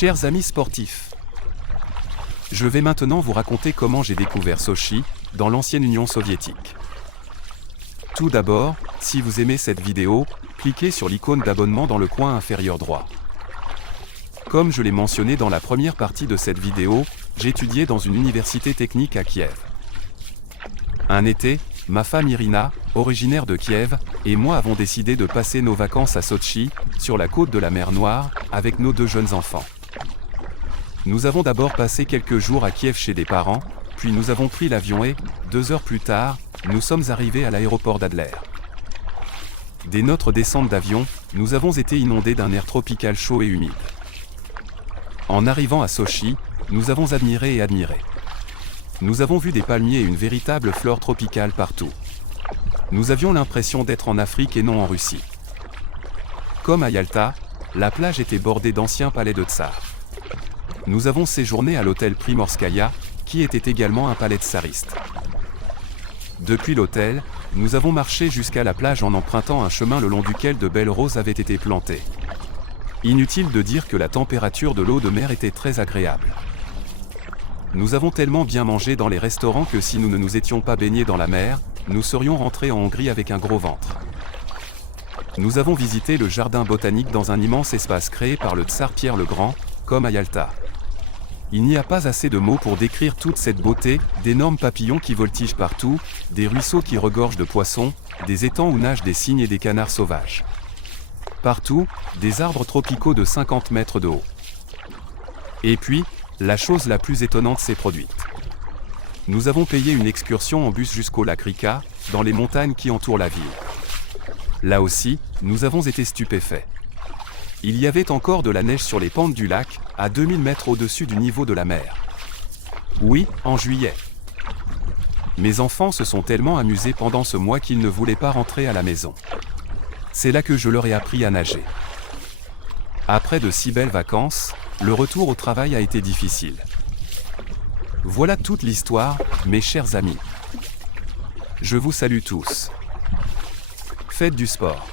Chers amis sportifs, je vais maintenant vous raconter comment j'ai découvert Sochi, dans l'ancienne Union soviétique. Tout d'abord, si vous aimez cette vidéo, cliquez sur l'icône d'abonnement dans le coin inférieur droit. Comme je l'ai mentionné dans la première partie de cette vidéo, j'étudiais dans une université technique à Kiev. Un été, ma femme Irina, originaire de Kiev, et moi avons décidé de passer nos vacances à Sochi, sur la côte de la mer Noire, avec nos 2 jeunes enfants. Nous avons d'abord passé quelques jours à Kiev chez des parents, puis nous avons pris l'avion et, 2 heures plus tard, nous sommes arrivés à l'aéroport d'Adler. Dès notre descente d'avion, nous avons été inondés d'un air tropical chaud et humide. En arrivant à Sochi, nous avons admiré et admiré. Nous avons vu des palmiers et une véritable flore tropicale partout. Nous avions l'impression d'être en Afrique et non en Russie. Comme à Yalta, la plage était bordée d'anciens palais de tsars. Nous avons séjourné à l'hôtel Primorskaya, qui était également un palais tsariste. Depuis l'hôtel, nous avons marché jusqu'à la plage en empruntant un chemin le long duquel de belles roses avaient été plantées. Inutile de dire que la température de l'eau de mer était très agréable. Nous avons tellement bien mangé dans les restaurants que si nous ne nous étions pas baignés dans la mer, nous serions rentrés en Hongrie avec un gros ventre. Nous avons visité le jardin botanique dans un immense espace créé par le tsar Pierre le Grand, comme à Yalta. Il n'y a pas assez de mots pour décrire toute cette beauté, d'énormes papillons qui voltigent partout, des ruisseaux qui regorgent de poissons, des étangs où nagent des cygnes et des canards sauvages. Partout, des arbres tropicaux de 50 mètres de haut. Et puis, la chose la plus étonnante s'est produite. Nous avons payé une excursion en bus jusqu'au lac Rika, dans les montagnes qui entourent la ville. Là aussi, nous avons été stupéfaits. Il y avait encore de la neige sur les pentes du lac, à 2000 mètres au-dessus du niveau de la mer. Oui, en juillet. Mes enfants se sont tellement amusés pendant ce mois qu'ils ne voulaient pas rentrer à la maison. C'est là que je leur ai appris à nager. Après de si belles vacances, le retour au travail a été difficile. Voilà toute l'histoire, mes chers amis. Je vous salue tous. Faites du sport.